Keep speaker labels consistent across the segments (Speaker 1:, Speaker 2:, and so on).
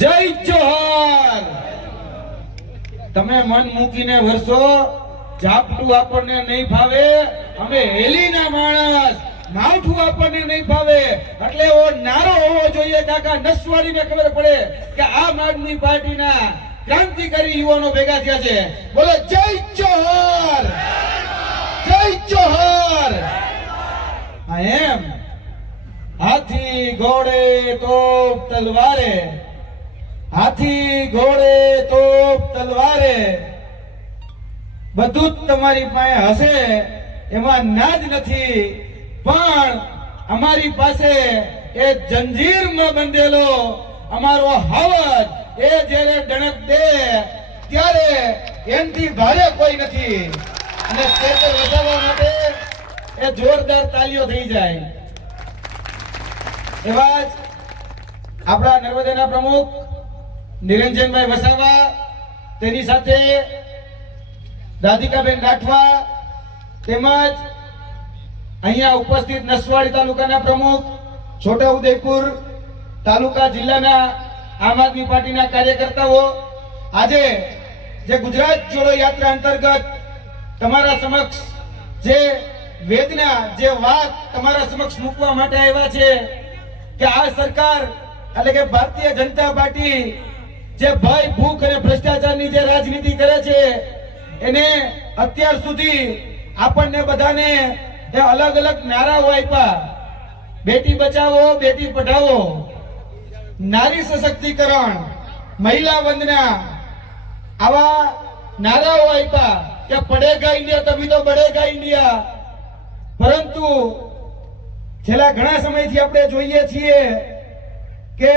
Speaker 1: જય જોહર તમે મન મૂકીને વરસો. ઝાપટું આપણને નહીં ફાવે. અમે હેલીના માણસ. માવઠું આપણને નહીં ફાવે. એટલે એવો નારો હોવો જોઈએ કાકા, નસવાડીને ખબર પડે કે આમ આદમી પાર્ટીના ક્રાંતિકારી યુવાનો ભેગા થયા છે. બોલો, જય જોહર! જય જોહર! એમ. હાથી ઘોડે તોપ તલવારે હાથી ઘોડે તોપ તલવારે, બધું જ તમારી પાસે હશે, એમાં ના જ નથી. પણ અમારી પાસે એ જંજીરમાં બંધેલો અમારો હવજ એ જ્યારે ડણક દે, ત્યારે એનથી ભારે કોઈ નથી. અને તે વધારવા માટે એ જોરદાર તાલીઓ થઈ જાય. એવા જ આપણા નર્મદાના પ્રમુખ નિરંજનભાઈ વસાવા, તેની સાથે રાધિકાબેન રાઠવા, તેમજ અહીંયા ઉપસ્થિત નસવાડી તાલુકાના પ્રમુખ છોટા ઉદયપુર તાલુકા જિલ્લાના આમ આદમી પાર્ટીના કાર્યકર્તાઓ. આજે જે ગુજરાત જોડો યાત્રા અંતર્ગત તમારા સમક્ષ જે વેદના, જે વાત તમારા સમક્ષ મૂકવા માટે આવ્યા છે કે આ સરકાર, એટલે કે ભારતીય જનતા પાર્ટી જે ભય ભૂખ અને ભ્રષ્ટાચારની જે રાજનીતિ કરે છે, એને અત્યાર સુધી આપણને બધાને એ અલગ અલગ નારાઓ આપ્યા બેટી બચાવો, બેટી પઢાવો. નારી સશક્તિકરણ, મહિલા વંદના. આવા નારાઓ આપ્યા કે પડેગા ઇન્ડિયા તભી તો બળેગા ઇન્ડિયા. પરંતુ છેલ્લા ઘણા સમયથી આપણે જોઈએ છીએ કે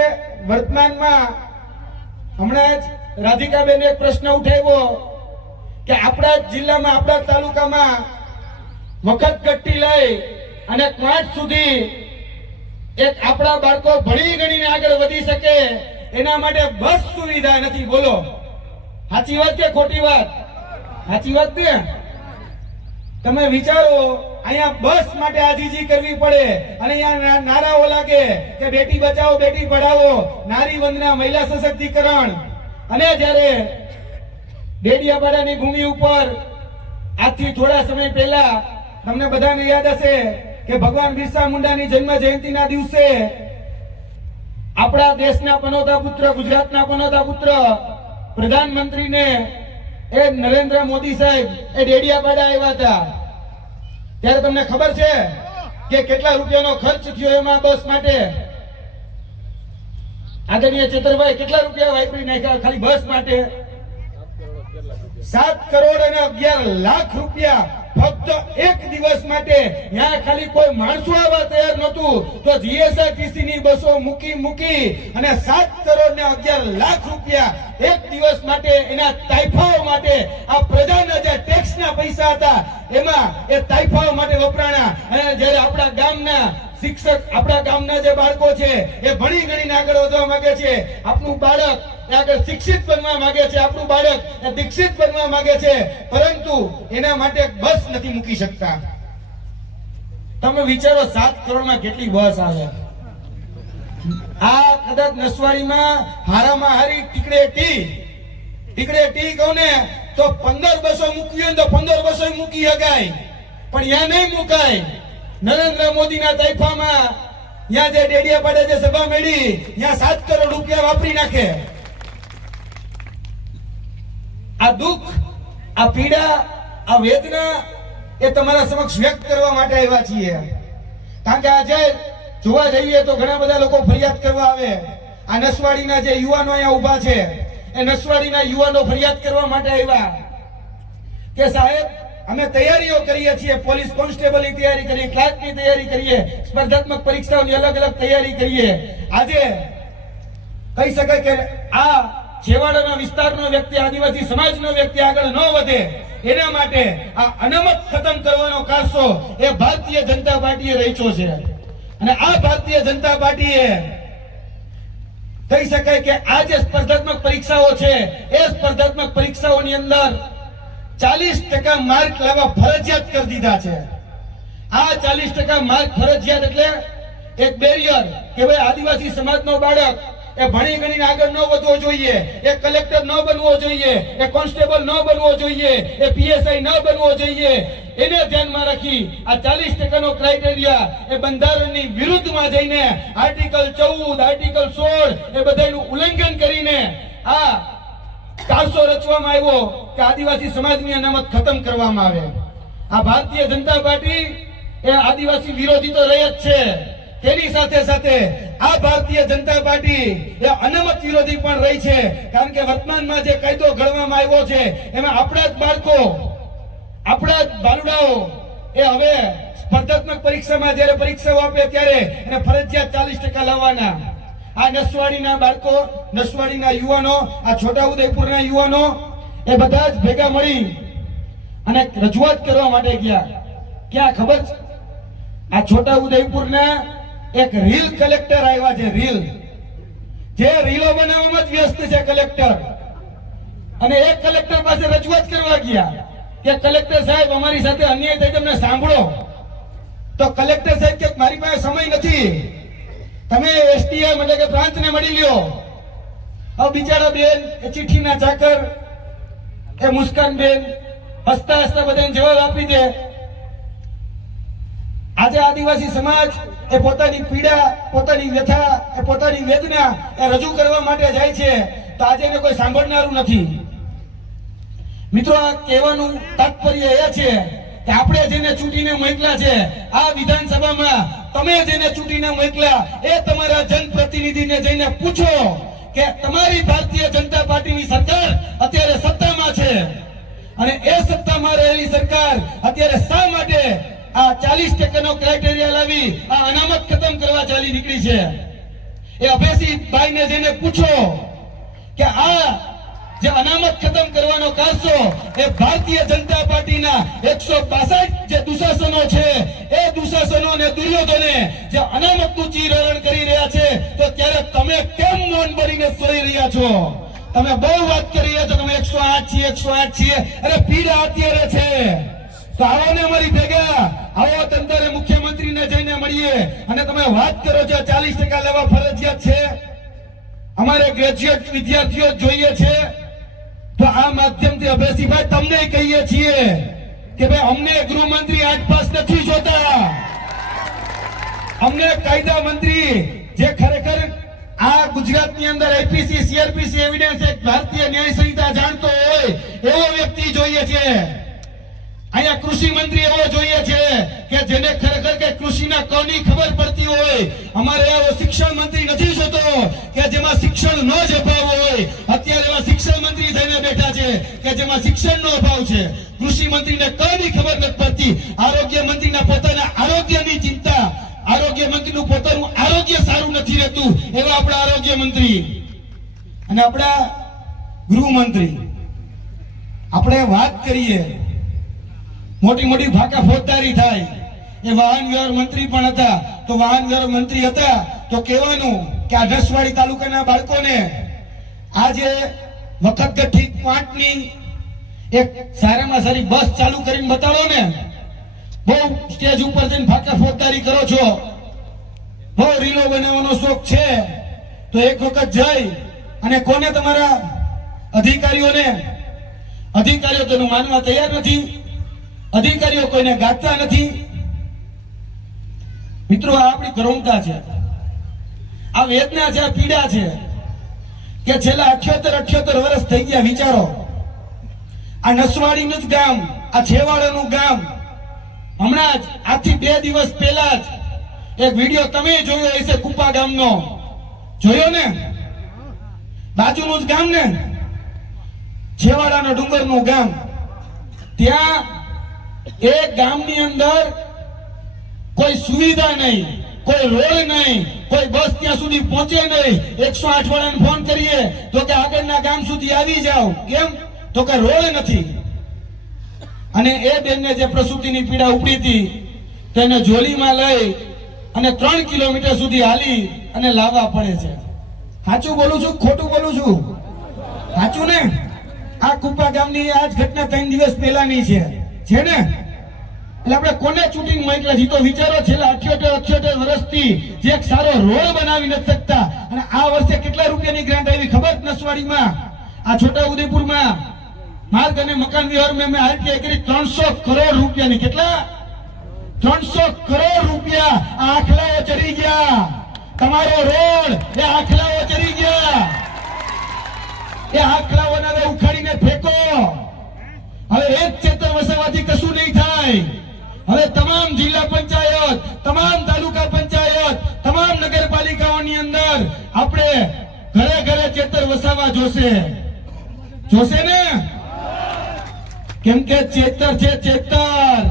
Speaker 1: વર્તમાનમાં હમણાં જ રાધિકાબેન એક પ્રશ્ન ઉઠાવ્યો કે આપણા જિલ્લામાં, આપણા તાલુકામાં વખત ગટ્ટી લઈ અને ક્વાંટ સુધી એક આપણા બાળકો ભણી ગણીને આગળ વધી શકે એના માટે બસ સુવિધા નથી. બોલો. સાચી વાત કે ખોટી વાત? સાચી વાત ને? તમે વિચારો અહીંયા બસ માટે આજીજી કરવી પડે. અને અહીંયા નારાઓ લાગે કે બેટી બચાવો, બેટી પઢાવો, નારી વંદના, મહિલા સશક્તિકરણ. અને જ્યારે ડેડિયાપાડાની ભૂમિ ઉપર, આજથી થોડા સમય પહેલા તમને બધાને યાદ હશે કે ભગવાન બિરસા મુંડાની જન્મ જયંતિના દિવસે આપણા દેશના પનોતા પુત્ર, ગુજરાતના પનોતા પુત્ર, પ્રધાનમંત્રીને એ નરેન્દ્ર મોદી સાહેબ એ ડેડિયાપાડા આવ્યા હતા. ત્યારે તમને ખબર છે કે કેટલા રૂપિયાનો ખર્ચ થયો એમાં બસ માટે? આદરણીય ચેતરભાઈ કેટલા રૂપિયા વાપરી નાખ્યા ખાલી બસ માટે? સાત કરોડ અને અગિયાર લાખ રૂપિયા. ફક્ત એક દિવસ માટે ત્યાં ખાલી કોઈ માણસો આવવા તૈયાર નહોતું. તો જીએસઆરટીસી ની બસો મૂકી મૂકી અને સાત કરોડ ને અગિયાર લાખ રૂપિયા એક દિવસ માટે એના તાઇફાઓ માટે આ પ્રજાના જે ટેક્સના પૈસા હતા, એમાં એ તાઇફાઓ માટે વપરાણા. અને જ્યારે આપણા ગામના શિક્ષક, આપણા ગામના જે બાળકો છે, એ ભણી ગણીને આગળ વધવા માંગે છે. આપણું બાળક આગળ શિક્ષિત બનવા માંગે છે આપણું બાળક. દીક્ષિત બનવા માંગે છે. પરંતુ એના માટે બસ નથી મૂકી શકતા. તમે વિચારો, સાત કરોડમાં કેટલી બસ આવે? આ કદાચ નસવારીમાં હારામાં હારી ટીકડે ટી. ટીકડે ટી કહું ને તો પંદર બસો મૂકવી હોય તો પંદર બસો મૂકી શકાય પણ ત્યાં નહીં મુકાય. નરેન્દ્ર મોદીના તૈફામાં ત્યાં જે ડેડિયા પાડે જે સભા મેળી ત્યાં સાત કરોડ રૂપિયા વાપરી નાખે. આ દુઃખ, આ પીડા, આ વેદના એ તમારા સમક્ષ વ્યક્ત કરવા માટે આવ્યા છીએ. કારણ કે આજે જોવા જઈએ તો ઘણા બધા લોકો ફરિયાદ કરવા આવે. આ નસવાડીના જે યુવાનો અહીંયા ઊભા છે, એ નસવાડીના યુવાનો ફરિયાદ કરવા માટે આવ્યા. કે સાહેબ, અમે તૈયારીઓ કરીએ છીએ. પોલીસ કોન્સ્ટેબલની તૈયારી કરીએ, ક્લાર્કની તૈયારી કરીએ, સ્પર્ધાત્મક પરીક્ષાઓની અલગ અલગ તૈયારી કરીએ. આજે કહી શકાય કે આ છેવાડાના વિસ્તારનો વ્યક્તિ, આદિવાસી સમાજનો વ્યક્તિ આગળ ન વધે, એના માટે આ અનામત ખતમ કરવાનો કારસો એ ભારતીય જનતા પાર્ટીએ રચ્યો છે. અને આ ભારતીય જનતા પાર્ટીએ કહી શકાય કે આ જે સ્પર્ધાત્મક પરીક્ષાઓ છે, એ સ્પર્ધાત્મક પરીક્ષાઓની અંદર ચાલીસ ટકા માર્ક લાવવા ફરજિયાત કરી દીધા છે. આ ચાલીસ ટકા માર્ક ફરજિયાત એટલે એક બેરિયર કે ભાઈ આદિવાસી સમાજનો બાળક એ ભણી ગણીને આગળ ન વધવો જોઈએ, એ કલેક્ટર ન બનવો જોઈએ, એ કોન્સ્ટેબલ ન બનવો જોઈએ, એ પીએસઆઈ ન બનવો જોઈએ. એને ધ્યાનમાં રાખી આ ચાલીસ ટકાનો ક્રાઇટેરિયા એ બંધારણની વિરુદ્ધમાં જઈને આર્ટિકલ ચૌદ આર્ટિકલ સોળ એ બધાનું ઉલ્લંઘન કરીને આ કારસો રચવામાં આવ્યો કે આદિવાસી સમાજની અનામત ખતમ કરવામાં આવે. આ ભારતીય જનતા પાર્ટી એ આદિવાસી વિરોધી તો રહી જ છે. તેની સાથે સાથે આ ભારતીય જનતા પાર્ટી એ અનામત વિરોધી પણ રહી છે. કારણ કે વર્તમાનમાં જે કાયદો ઘડવામાં આવ્યો છે, એમાં આપણા જ બાળકો, આપણા જ બાલુડાઓ એ હવે સ્પર્ધાત્મક પરીક્ષામાં જ્યારે પરીક્ષાઓ આપે ત્યારે એને ફરજિયાત ચાલીસ ટકા લાવવાના. આ નસવાડીના બાળકો, નસવાડીના યુવાનો, આ છોટાઉદેપુરના યુવાનો એ બધા જ ભેગા મળી અને રજૂઆત કરવા માટે ગયા. ક્યાં ખબર આ છોટાઉદેપુરના એક રીલ કલેક્ટર આવ્યા છે, રીલ. જે રીલો બનાવવામાં જ વ્યસ્ત છે કલેક્ટર. અને એક કલેક્ટર પાસે રજૂઆત કરવા ગયા કે કલેક્ટર સાહેબ, અમારી સાથે અન્યાય થઈ તમને સાંભળો. તો કલેક્ટર સાહેબ કે, મારી પાસે સમય નથી. તમે એસટીએમ એટલે કે પ્રાંતને મળી લ્યો. હવે બિચારા બેન, એ ચિઠ્ઠીના ચાકર, એ મુસ્કાન બેન, હસતા હસતા બધાને જવાબ આપી દે. આજે આદિવાસી સમાજ એ પોતાની પીડા, પોતાની વ્યથા, એ પોતાની વેદના એ રજૂ કરવા માટે જાય છે, તો આજે એને કોઈ સાંભળનારું નથી. મિત્રો, આ કહેવાનું તાત્પર્ય એ છે કે આપણે જેને ચૂંટીને મોકલા છે, આ વિધાનસભામાં તમે જેને ચૂંટીને મોકલા, એ તમારા જનપ્રતિનિધિને જઈને પૂછો કે તમારી ભારતીય જનતા પાર્ટીની સરકાર અત્યારે સત્તામાં છે. અને એ સત્તામાં રહેલી સરકાર અત્યારે શા માટે આ ચાલીસ ટકાનો ક્રાઇટેરિયા લાવી આ અનામત ખતમ કરવા ચાલી નીકળી છે. એ અભેસી ભાઈને જઈને પૂછો કે આ જે અનામત ખતમ કરવાનો કારસો એ ભારતીય જનતા પાર્ટીના એકસો બાસઠ જે દુશાસનો છે, એ દુશાસનો અને દુર્યોધને જે અનામતનું ચીરહરણ કરી રહ્યા છે, તો ત્યારે તમે કેમ મૌન બનીને સોઈ રહ્યા છો? તમે બહુ વાત કરી રહ્યા છો, તમે એકસો આઠ છીએ, એકસો આઠ છીએ. અરે પીડા અત્યારે છે. તો આવો અમારી ભેગા. આવો તંત્રે મુખ્યમંત્રીને જઈને મળીએ. અને તમે વાત કરો છો, ચાલીસ ટકા લેવા ફરજિયાત છે. અમારે ગ્રેજ્યુએટ વિદ્યાર્થીઓ જોઈએ છે. તો આ માધ્યમથી અભેસીભાઈ તમને કહીએ છીએ કે ભાઈ, અમને ગૃહમંત્રી આઠ પાસ નથી જોતા. અમને કાયદા મંત્રી જે ખરેખર આ ગુજરાતની અંદર આઈપીસી સીઆરપીસી એવિડન્સ એક ભારતીય ન્યાય સંહિતા જાણતો હોય, એવો વ્યક્તિ જોઈએ છે. અહીંયા કૃષિ મંત્રી એવો જોઈએ છે કે જેને ખરેખર કે કૃષિના કોની ખબર પડતી હોય. અમારે આવો શિક્ષણ મંત્રી નથી જોતો કે જેમાં શિક્ષણ નો જ અભાવ હોય. અત્યારે એવા શિક્ષણ મંત્રી થઈને બેઠા છે કે જેમાં શિક્ષણનો અભાવ છે. કૃષિ મંત્રીને કઈ ખબર નથી પડતી. આરોગ્ય મંત્રીના પોતાના આરોગ્યની ચિંતા. આરોગ્ય મંત્રીનું પોતાનું આરોગ્ય સારું નથી રહેતું. એવા આપણા આરોગ્ય મંત્રી. અને આપણા ગૃહમંત્રી. આપણે વાત કરીએ મોટી મોટી ફાકા ફોજદારી થાય. એ વાહન વ્યવહાર મંત્રી પણ હતા. તો વાહન વ્યવહાર મંત્રી હતા. તો કહેવાનું કે આ તાલુકાના બાળકોને આજે વખત ગઠ્ઠી પાંચની એક સારામાં સારી બસ ચાલુ કરીને બતાડો ને. બહુ સ્ટેજ ઉપર જઈને ફાકા ફોજદારી કરો છો. બહુ રીલો બનાવવાનો શોખ છે. તો એક વખત જઈ અને કોને તમારા અધિકારીઓને, અધિકારીઓ તેનું માનવા તૈયાર નથી. અધિકારીઓ કોઈને ગાતા નથી. મિત્રો, આ આપણી કરુણતા છે. આ વેદના છે, આ પીડા છે કે છેલ્લા અઠ્યોતેર અઠ્યોતેર વર્ષ થઈ ગયા, વિચારો. આ નસવાડીનું જ ગામ, આ છેવાડાનું ગામ. હમણાં જ, આજથી બે દિવસ પહેલા જ એક વીડિયો તમે જોયો હશે કુપા ગામનો. જોયો ને? બાજુનું જ ગામ ને? છેવાડાના ડુંગરનું ગામ. ત્યાં એ ગામની અંદર કોઈ સુવિધા નહીં, કોઈ રોડ નહીં, કોઈ બસ ત્યાં સુધી પહોંચે નહીં, એકસો આઠ વાળાને ફોન કરીએ તો કે આગળના ગામ સુધી આવી જાઓ. કેમ? તો કે રોડ નથી. અને એ બેનને જે પ્રસૂતિની પીડા ઉપડી હતી તેને જોલીમાં લઈ અને ત્રણ કિલોમીટર સુધી હાલી અને લાવવા પડે છે. સાચું બોલું છું ખોટું બોલું છું? સાચું ને? આ કુપા ગામની આ જ ઘટના ત્રણ દિવસ પહેલાની છે. છે ને એટલે આપણે કોને ચૂંટીને મોકલા જીતો વિચારો છેલ્લા અઠ્યોતેર અઠ્યોતેર વર્ષથી જે એક સારો રોડ બનાવી નથી શકતા. અને આ વર્ષે કેટલા રૂપિયાની ગ્રાન્ટ આવી ખબર? નસવાડીમાં, આ છોટા ઉદયપુરમાં માર્ગ અને મકાન વ્યવહાર મેં આરટીઆઈ કરી. ત્રણસો કરોડ રૂપિયાની કેટલા? ત્રણસો કરોડ રૂપિયા આખલાઓ ચડી ગયા. તમારો રોડ એ આખલાઓ ચડી ગયા. એ આખલાઓને ઉખાડીને ફેંકો. હવે એક પૈસા કશું નહીં થાય. હવે તમામ જિલ્લા પંચાયત, તમામ તાલુકા પંચાયત, તમામ નગરપાલિકાઓની અંદર આપણે ઘરે ઘરે ચેતર વસાવવા જોશે. જોશે ને? કેમ કે ચેતર છે ચેતર.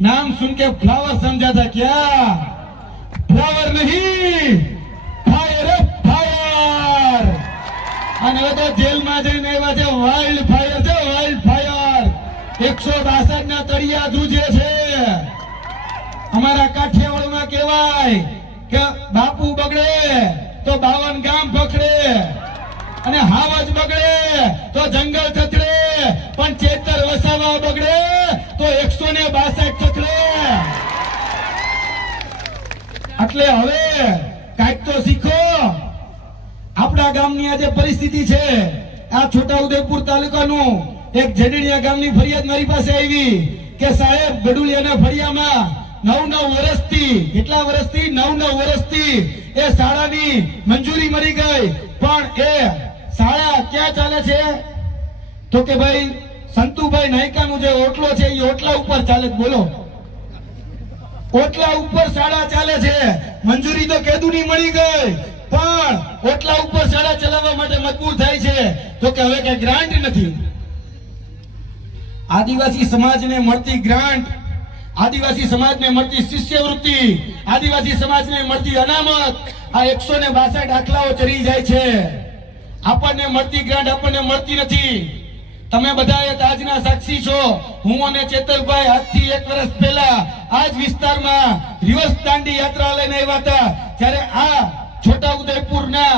Speaker 1: નામ સુન કે ફ્લાવર સમજાતા ક્યાં? ફ્લાવર નહીં. Fire fire. અને હવે તો જેલમાં જઈને એવા છે, વાઇલ્ડ ફાયર છે. એકસો બાસઠ ના તળિયા ધ્રુજે છે. અમારા કાઠિયાવાડમાં કહેવાય કે બાપુ બગડે તો બાવન ગામ પકડે અને હાવજ બગડે તો જંગલ થથડે. પણ ચેતર વસાવા બગડે તો એકસો ને બાસઠ થથડે. એટલે હવે કાંઈક તો શીખો. આપણા ગામની આજે પરિસ્થિતિ છે, આ છોટાઉદેપુર તાલુકાનું એક જેડીડિયા ગામની ફરિયાદ મારી પાસે આવી કે સાહેબ, ગડુલિયાના ફળિયામાં નવ નવ વર્ષથી કેટલા વર્ષથી નવ નવ વર્ષથી એ શાળાની મંજૂરી મળી ગઈ. પણ એ શાળા ક્યાં ચાલે છે? તો કે ભાઈ, સંતુભાઈ નાયકાનું જે ઓટલો છે એ ઓટલા ઉપર ચાલે બોલો. ઓટલા ઉપર શાળા ચાલે છે. મંજૂરી તો કેદુની મળી ગઈ. પણ ઓટલા ઉપર શાળા ચલાવવા માટે મજબૂર થાય છે. તો કે હવે કઈ ગ્રાન્ટ નથી. આદિવાસી સમાજને મળતી ગ્રાન્ટ, આદિવાસી સમાજને મળતી શિષ્યવૃત્તિ, આદિવાસી સમાજને મળતી અનામત, આ એકસો ને બાસઠ દાખલાઓ ચડી જાય છે. આપણને મળતી ગ્રાન્ટ આપણને મળતી નથી. તમે બધા આજના સાક્ષી છો. હું અને ચેતલભાઈ આજથી એક વર્ષ પહેલા આ જ વિસ્તારમાં રિવર્સ દાંડી યાત્રા લઈને આવ્યા હતા. જ્યારે આ છોટા ઉદયપુરના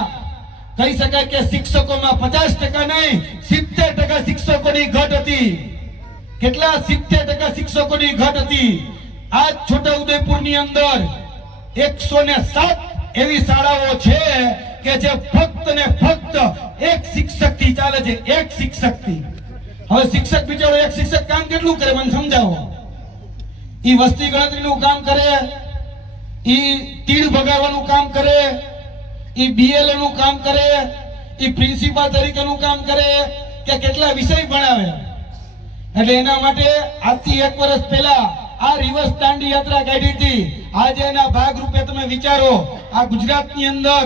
Speaker 1: કહી શકાય કે શિક્ષકોમાં પચાસ ટકા નહીં, સિત્તેર ટકા શિક્ષકોની ઘટ હતી. કેટલા સિત્તેર ટકા શિક્ષકોની ઘટ હતી. આ છોટા ઉદયપુરની અંદર એકસો ને સાત એવી શાળાઓ છે કે જે ફક્ત ને ફક્ત એક શિક્ષકથી ચાલે છે, એક શિક્ષકથી હવે શિક્ષક બિચારો એક શિક્ષક કામ કેટલું કરે મને સમજાવો. ઈ વસ્તી ગણતરીનું કામ કરે, ઈ તીડ ભગાવવાનું કામ કરે, ઈ બીએલનું કામ કરે, ઈ પ્રિન્સિપાલ તરીકેનું કામ કરે, કે કેટલા વિષય ભણાવે. એટલે એના માટે આજથી એક વર્ષ પહેલા આ રિવર્સ દાંડી યાત્રા કાઢી હતી. આજે એના ભાગ રૂપે તમે વિચારો, આ ગુજરાતની અંદર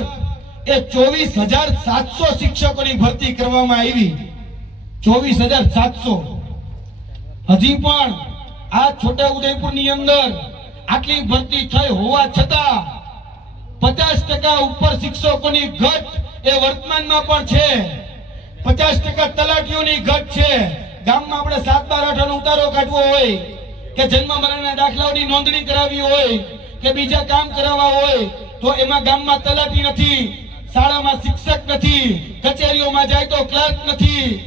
Speaker 1: એ ચોવીસ હજાર સાતસો શિક્ષકોની ભરતી કરવામાં આવી. ચોવીસ હજાર સાતસો. હજી પણ આ છોટા ઉદયપુરની અંદર આટલી ભરતી થઈ હોવા છતાં પચાસ ટકા ઉપર શિક્ષકોની ઘટ એ વર્તમાનમાં પણ છે. પચાસ ટકા તલાટીઓની ઘટ છે. ગામમાં આપણે સાત બાર આઠ ઉતારો કાઢવો હોય, કે જન્મ મરણના દાખલાઓની નોંધણી કરાવી હોય, કે બીજા કામ કરાવવા હોય, તો એમાં ગામમાં તલાટી નથી, શાળામાં શિક્ષક નથી, કચેરીઓમાં જાય તો ક્લાર્ક નથી.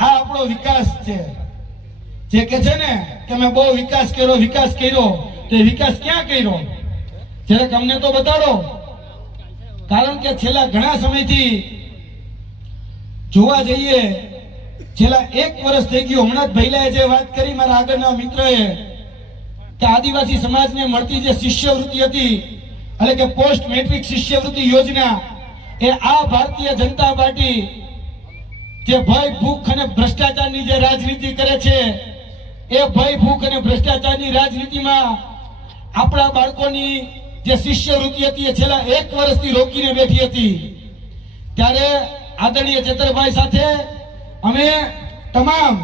Speaker 1: આ આપણો વિકાસ છે. જે કે છે ને કે મેં બહુ વિકાસ કર્યો વિકાસ કર્યો, તે વિકાસ ક્યાં કર્યો? જરાક અમને તો બતાડો. કારણ કે છેલ્લા ઘણા સમયથી જોવા જઈએ છેલ્લા એક વર્ષ થઈ ગયું. હમણાં જ ભૈલાએ જે વાત કરી મારા આગળના મિત્રએ, કે આદિવાસી સમાજને મળતી જે શિષ્યવૃત્તિ હતી, એટલે કે પોસ્ટ મેટ્રિક શિષ્યવૃત્તિ યોજના, એ આ ભારતીય જનતા પાર્ટી જે ભય, ભૂખ અને ભ્રષ્ટાચારની જે રાજનીતિ કરે છે, એ ભય, ભૂખ અને ભ્રષ્ટાચારની રાજનીતિમાં આપણા બાળકોની જે શિષ્યવૃત્તિ હતી એ છેલ્લા એક વર્ષથી રોકીને બેઠી હતી. ત્યારે આદરણીય ચેતરભાઈ સાથે અમે તમામ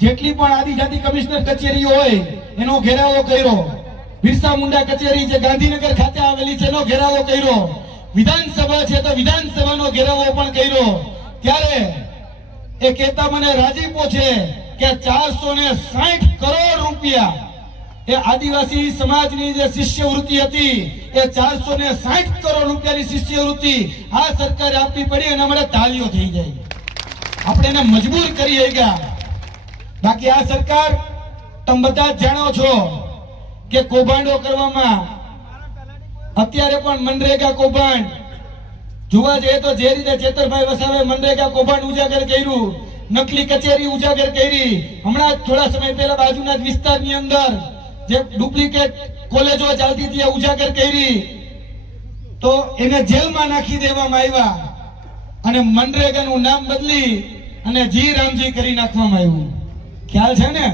Speaker 1: જેટલી પણ આદિજાતિ કમિશનર કચેરીઓ હોય, એનો ઘેરાવો કર્યો. બિરસા મુંડા કચેરી જે ગાંધીનગર ખાતે આવેલી છે, એનો ઘેરાવો કર્યો. વિધાનસભા છે તો વિધાનસભાનો ઘેરાવો પણ કર્યો. ત્યારે એ કહેતા મને રાજીપો છે કે ચારસો ને સાઠ કરોડ રૂપિયા એ આદિવાસી સમાજની જે શિષ્યવૃત્તિ હતી, એ ચારસો ને સાઠ કરોડ રૂપિયાની શિષ્યવૃત્તિ આ સરકારે આપવી પડી અને અમારે તાલીઓ થઈ જાય. આપણે એને મજબૂર કરી ગયા બાકી આ સરકાર તમે બધા જાણો છો કે કૌભાંડો કરવામાં અત્યારે પણ મનરેગા કૌભાંડ, જોવા જઈએ તો જે રીતે ચેતરભાઈ વસાવે મનરેગા કૌભાંડ ઉજાગર કર્યું, નકલી કચેરી ઉજાગર કરી, હમણાં થોડા સમય પહેલા બાજુના વિસ્તારની અંદર જે ડુપ્લિકેટ કોલેજો ચાલતી હતી ઉજાગર કરી. તો એને જેલમાં નાખી દેવામાં આવ્યા. અને મનરેગાનું નામ બદલી અને જી રામજી કરી નાખવામાં આવ્યું. ખ્યાલ છે ને?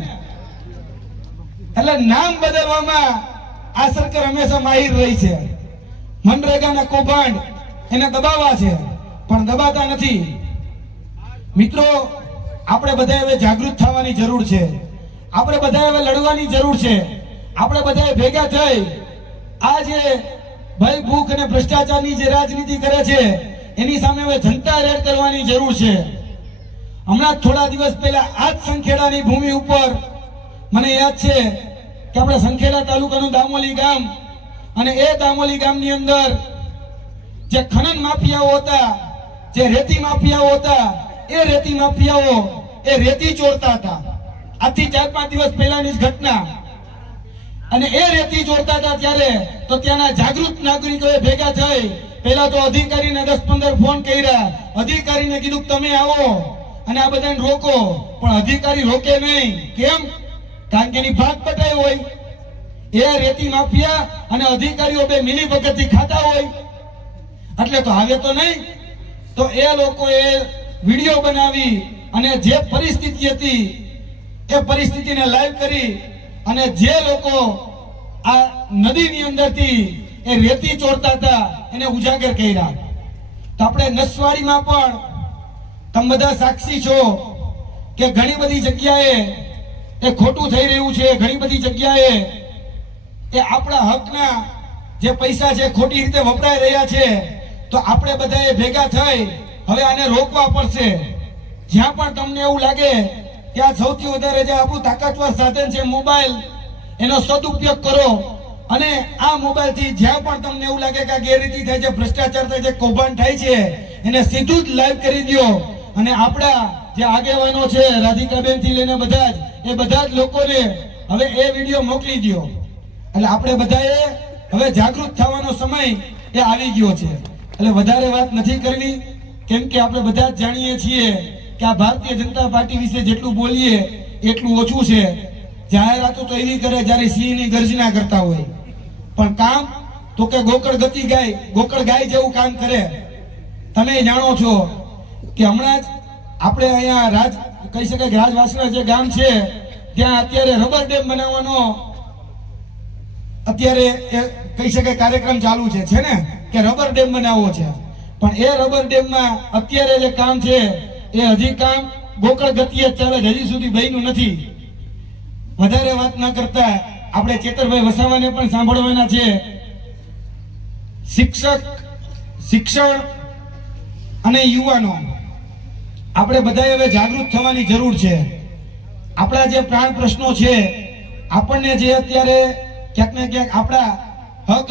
Speaker 1: એટલે નામ બદલવામાં આ સરકાર હંમેશા માહિર રહી છે. મનરેગાના કૌભાંડ એને દબાવવા છે, પણ દબાતા નથી. મિત્રો, આપણે બધા હવે જાગૃત થવાની જરૂર છે. આપણે બધા હવે લડવાની જરૂર છે. આપણે બધા ભેગા થઈ આ જે ભય, ભૂખ અને ભ્રષ્ટાચારની જે રાજનીતિ કરે છે એની સામે હવે જનતા રેડ કરવાની જરૂર છે. હમણાં થોડા દિવસ પહેલા આ જ સંખેડાની ભૂમિ ઉપર મને યાદ છે કે આપણે સંખેડા તાલુકાનું દામોલી ગામ અને એ દામોલી ગામની અંદર જે ખનન માફિયાઓ હતા, જે રેતી માફિયાઓ હતા, એ રેતી માફિયાઓ એ રેતી ચોરતા હતા. આજથી ચાર પાંચ દિવસ પહેલાની જ ઘટના. અને એ રેતી ચોરતા હતા ત્યારે તો ત્યાંના જાગૃત નાગરિકોએ ભેગા થઈ પહેલા તો અધિકારીને દસ પંદર ફોન કર્યા. અધિકારીને કીધું, તમે આવો અને આ બધાને રોકો. પણ અધિકારી રોકે નહીં. કેમ? કારણ કે એની ભાગ પટાઈ હોય. એ રેતી માફિયા અને અધિકારીઓ બે મિલી ભગતથી ખાતા હોય. એટલે તો આવે તો નહીં. તો એ લોકોએ વીડિયો બનાવી અને જે પરિસ્થિતિ હતી, એ પરિસ્થિતિને લાઈવ કરી અને જે લોકો આ નદીની અંદરથી એ રેતી ચોરતા હતા એને ઉજાગર કર્યા. તો આપણે નસવાડીમાં પણ તમે બધા સાક્ષી છો કે ઘણી બધી જગ્યાએ એ ખોટું થઈ રહ્યું છે, ઘણી બધી જગ્યાએ એ આપણા હકના જે પૈસા છે, ખોટી રીતે વપરાઈ રહ્યા છે, તો આપણે બધાએ ભેગા થઈ હવે આને રોકવા પડશે. જ્યાં પણ તમને એવું લાગે આ સૌથી વધારે જે આપણું તાકાતવર સાધન છે, મોબાઈલ, એનો સદુપયોગ કરો. અને આ મોબાઈલથી જ્યાં પણ તમને એવું લાગે કે આ ગેરરીતિ થાય છે, ભ્રષ્ટાચાર થાય છે, કૌભાંડ થાય છે, એને સીધું જ લાઈવ કરી દો અને આપણા જે આગેવાનો છે રાધિકાબેનથી લઈને બધા જ, એ બધા જ લોકોને હવે એ વીડિયો મોકલી દો એટલે આપણે બધાએ હવે જાગૃત થવાનો સમય એ આવી ગયો છે. એટલે વધારે વાત નથી કરવી, કેમ કે આપણે બધા જ જાણીએ છીએ કે આ ભારતીય જનતા પાર્ટી વિશે જેટલું બોલીએ, એટલું ઓછું છે. જાહેરાતો તો એવી કરે જ્યારે સિંહની ગર્જના કરતા હોય. પણ કામ તો કે ગોકળ ગતિ ગાય, ગોકળ ગાય જેવું કામ કરે. તમે જાણો છો કે હમણાં જ આપણે અહીંયા રાજ, કહી શકાય કે રાજવાસના જે ગામ છે, ત્યાં અત્યારે રબર ડેમ બનાવવાનો અત્યારે એ કહી શકાય કાર્યક્રમ ચાલુ છે છે ને? કે રબર ડેમ બનાવવો છે. પણ એ રબર ડેમમાં અત્યારે જે કામ છે, એ હજી કામ ગોકળ ગતિએ ચાલે હજી સુધી બન્યું નથી. વધારે વાત ન કરતા આપણે ચેતરભાઈ વસાવાને પણ સાંભળવાના છે. શિક્ષક, શિક્ષણ અને યુવાનો, આપણે બધાએ હવે જાગૃત થવાની જરૂર છે. આપણા જે પ્રાણ પ્રશ્નો છે, આપણને જે અત્યારે ક્યાંક ને ક્યાંક આપણા હક